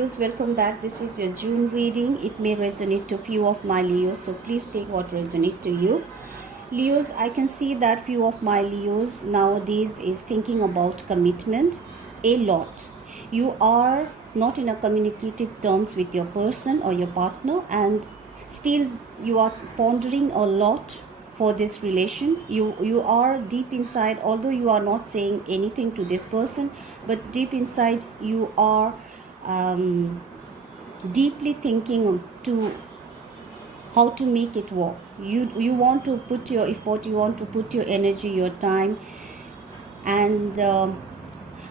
Welcome back. This is your June reading. It may resonate to few of my Leos, so please take what resonate to you. Leos, I can see that few of my Leos nowadays is thinking about commitment a lot. You are not in a communicative terms with your person or your partner, and still you are pondering a lot for this relation. You are deep inside, although you are not saying anything to this person, but deep inside you are deeply thinking to how to make it work. You want to put your effort, you want to put your energy, your time, and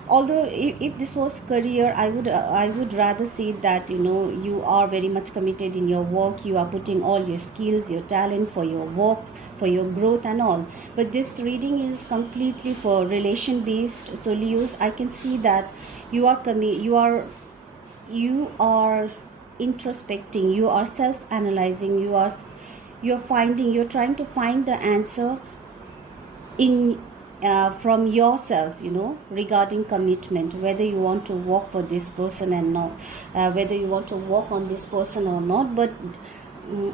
although if this was career, I would rather say that you are very much committed in your work. You are putting all your skills, your talent for your work, for your growth and all. But this reading is completely for relation based. So Leos, I can see that you are introspecting, you are self analyzing, you're trying to find the answer in from yourself, regarding commitment, whether you want to work for this person and not, whether you want to work on this person or not. But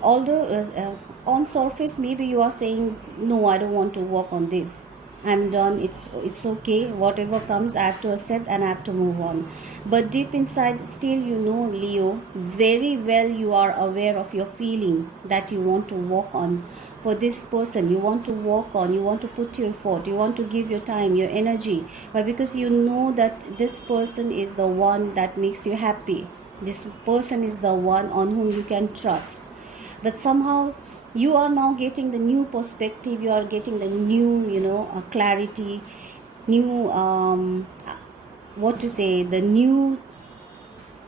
although on surface maybe you are saying, no, I don't want to work on this, I'm done, it's okay, whatever comes I have to accept and I have to move on. But deep inside still, Leo, very well you are aware of your feeling that you want to work on for this person. You want to work on, you want to put your effort, you want to give your time, your energy, but because you know that this person is the one that makes you happy, this person is the one on whom you can trust. But somehow you are now getting the new perspective, you are getting the new clarity, new what to say, the new,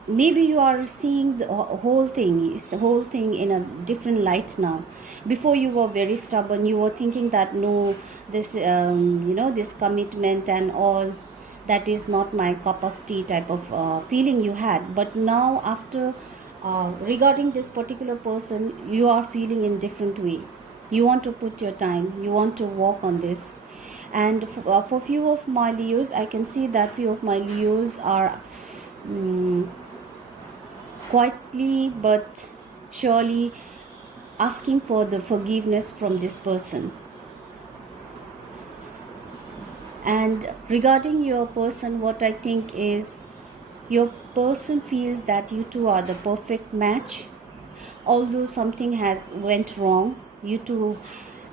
maybe you are seeing the whole thing in a different light now. Before you were very stubborn, you were thinking that no, this this commitment and all, that is not my cup of tea type of feeling you had. But now after regarding this particular person, you are feeling in different way. You want to put your time, you want to work on this. And for few of my Leos, I can see that few of my Leos are quietly but surely asking for the forgiveness from this person. And regarding your person, what I think is, your person feels that you two are the perfect match. Although something has went wrong, you two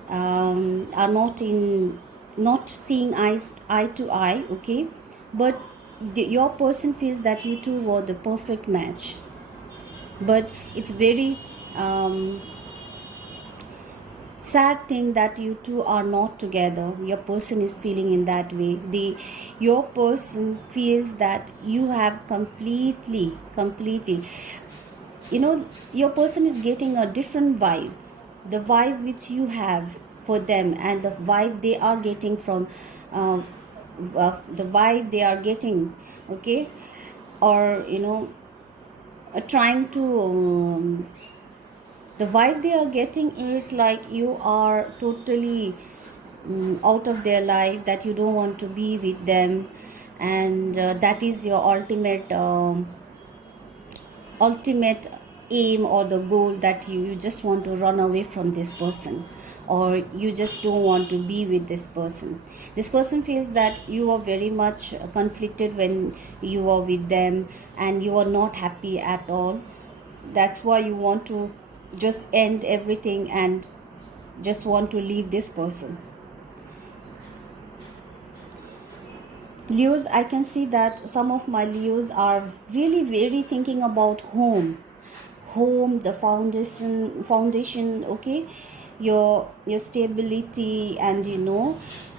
are not seeing eye to eye, okay? But your person feels that you two were the perfect match. But it's very sad thing that you two are not together. Your person is feeling in that way. Your person feels that you have completely, your person is getting a different vibe, the vibe which you have for them, and the vibe they are getting from the vibe they are getting, okay? Or trying to the vibe they are getting is like you are totally out of their life, that you don't want to be with them, and that is your ultimate aim or the goal, that you just want to run away from this person, or you just don't want to be with this person. This person feels that you are very much conflicted when you are with them, and you are not happy at all. That's why you want to just end everything and just want to leave this person. Leos, I can see that some of my Leos are really very thinking about home, the foundation, okay? Your stability, and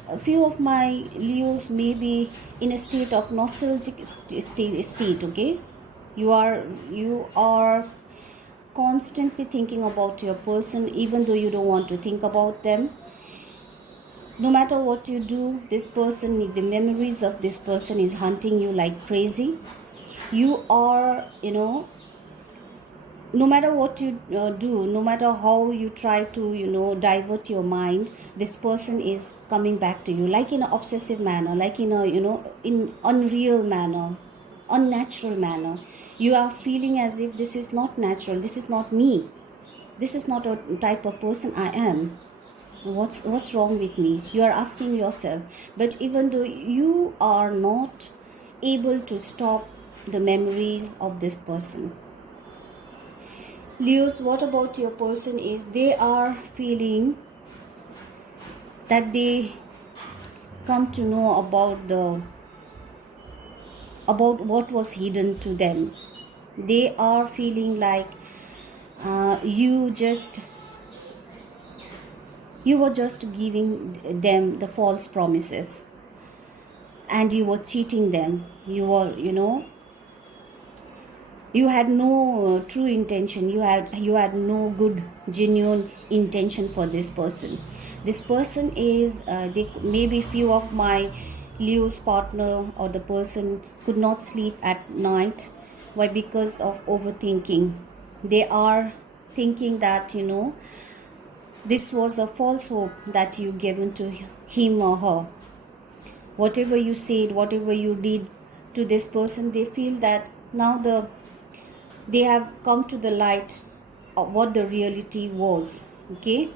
a few of my Leos may be in a state of nostalgic state, okay? You are constantly thinking about your person, even though you don't want to think about them. No matter what you do, this person, the memories of this person is hunting you like crazy. You are, no matter what you do, no matter how you try to divert your mind, this person is coming back to you, like in an obsessive manner, like in a in unreal manner. unnatural manner. You are feeling as if this is not natural, this is not me, this is not a type of person I am. What's wrong with me? You are asking yourself. But even though you are not able to stop the memories of this person, Leos, what about your person is they are feeling that they come to know about what was hidden to them. They are feeling like you were just giving them the false promises, and you were cheating them. You were, you had no true intention. You had no good genuine intention for this person. This person is maybe few of my Leo's partner or the person could not sleep at night. Why? Because of overthinking. They are thinking that this was a false hope that you given to him or her. Whatever you said, whatever you did to this person, they feel that now they have come to the light of what the reality was. Okay,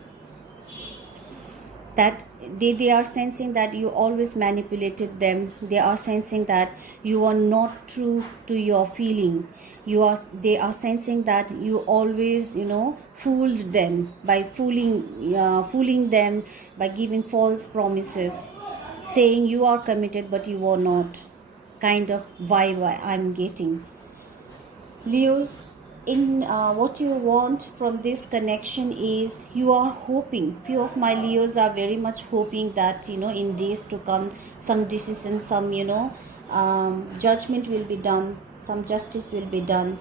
that they are sensing that you always manipulated them. They are sensing that you are not true to your feeling. They are sensing that you always fooled them by fooling them by giving false promises, saying you are committed but you are not, kind of vibe I'm getting. Leos, in what you want from this connection is you are hoping. Few of my Leos are very much hoping that in days to come some decision, some judgment will be done, some justice will be done.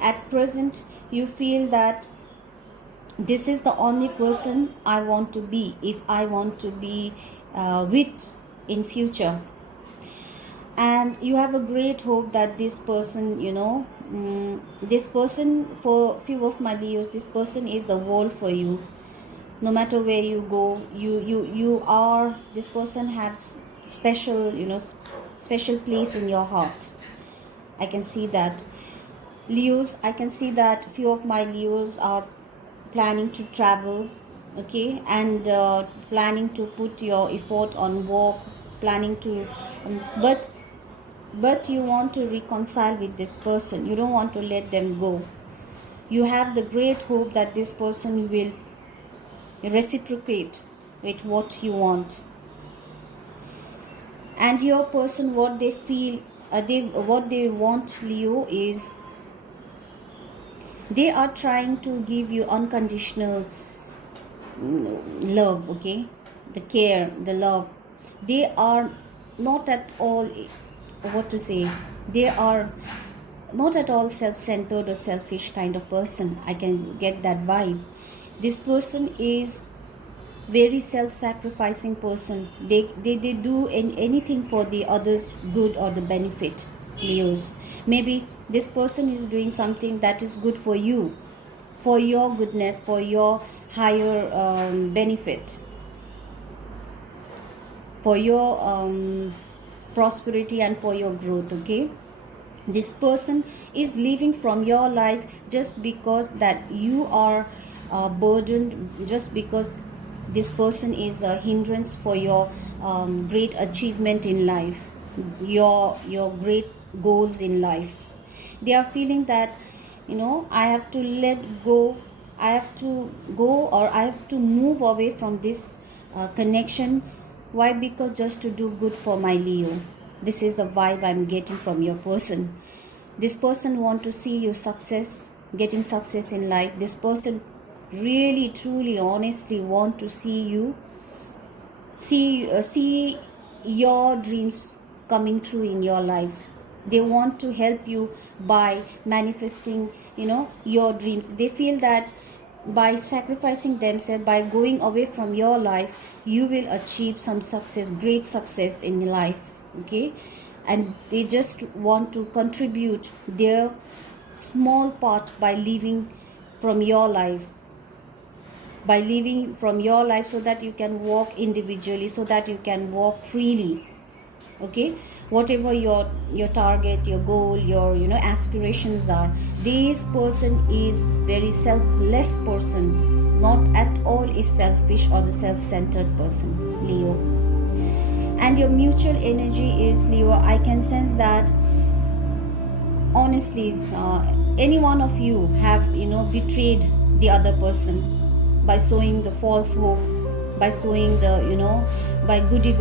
At present you feel that this is the only person I want to be, if I want to be with in future. And you have a great hope that this person this person, for few of my Leos, this person is the world for you. No matter where you go, you are, this person has special special place in your heart. I can see that. Leos, I can see that few of my Leos are planning to travel, okay, and planning to put your effort on work, planning to but you want to reconcile with this person. You don't want to let them go. You have the great hope that this person will reciprocate with what you want. And your person, what they feel, what they want, Leo, is they are trying to give you unconditional love, okay, the care, the love. They are not at all, what to say, they are not at all self-centered or selfish kind of person. I can get that vibe. This person is very self-sacrificing person. They do anything for the others good or the benefit. Leos, maybe this person is doing something that is good for you, for your goodness, for your higher benefit, for your prosperity and for your growth. Okay, this person is leaving from your life just because that you are burdened, just because this person is a hindrance for your great achievement in life, your great goals in life. They are feeling that I have to let go, I have to go, or I have to move away from this connection. Why? Because just to do good for my Leo. This is the vibe I'm getting from your person. This person want to see you success, getting success in life. This person really, truly, honestly want to see you, see your dreams coming true in your life. They want to help you by manifesting your dreams. They feel that by sacrificing themselves, by going away from your life, you will achieve some success, great success in life. Okay, and they just want to contribute their small part by leaving from your life, so that you can walk individually, so that you can walk freely. Okay, whatever your target, your goal, your aspirations are. This person is very selfless person, not at all is selfish or the self-centered person, Leo. And your mutual energy is, Leo, I can sense that honestly, any one of you have betrayed the other person by sowing the false hope, by sowing the by goody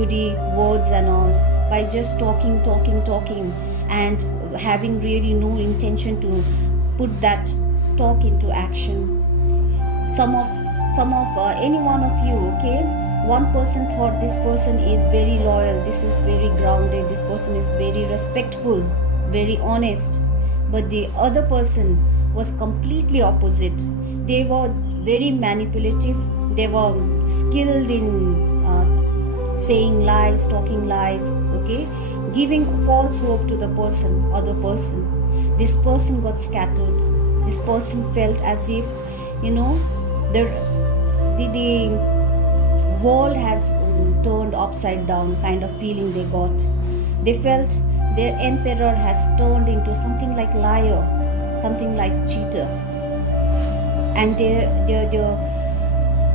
words and all, by just talking and having really no intention to put that talk into action. Some of any one of you, okay, one person thought this person is very loyal, this is very grounded, this person is very respectful, very honest, but the other person was completely opposite. They were very manipulative, they were skilled in saying lies, talking lies, okay, giving false hope to the other person. This person got scattered, this person felt as if the world has turned upside down kind of feeling they got. They felt their emperor has turned into something like liar, something like cheater, and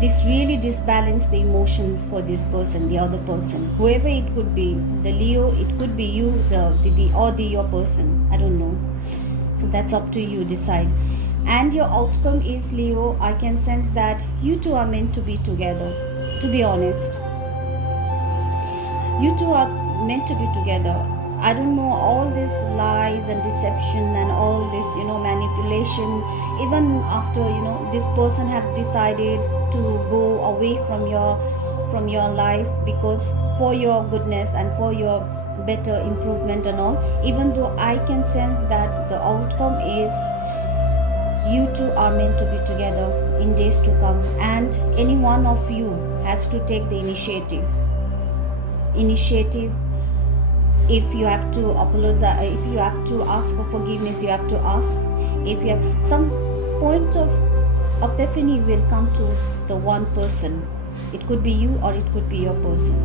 this really disbalanced the emotions for this person, the other person, whoever it could be, the Leo, it could be you, your person, I don't know. So that's up to you, decide. And your outcome is, Leo, I can sense that you two are meant to be together. To be honest, you two are meant to be together. I don't know, all this lies and deception and all this manipulation, even after this person have decided to go away from your life because for your goodness and for your better improvement and all, even though I can sense that the outcome is you two are meant to be together in days to come, and any one of you has to take the initiative. If you have to apologize, if you have to ask for forgiveness, you have to ask. If you have some point of epiphany will come to the one person, it could be you or it could be your person.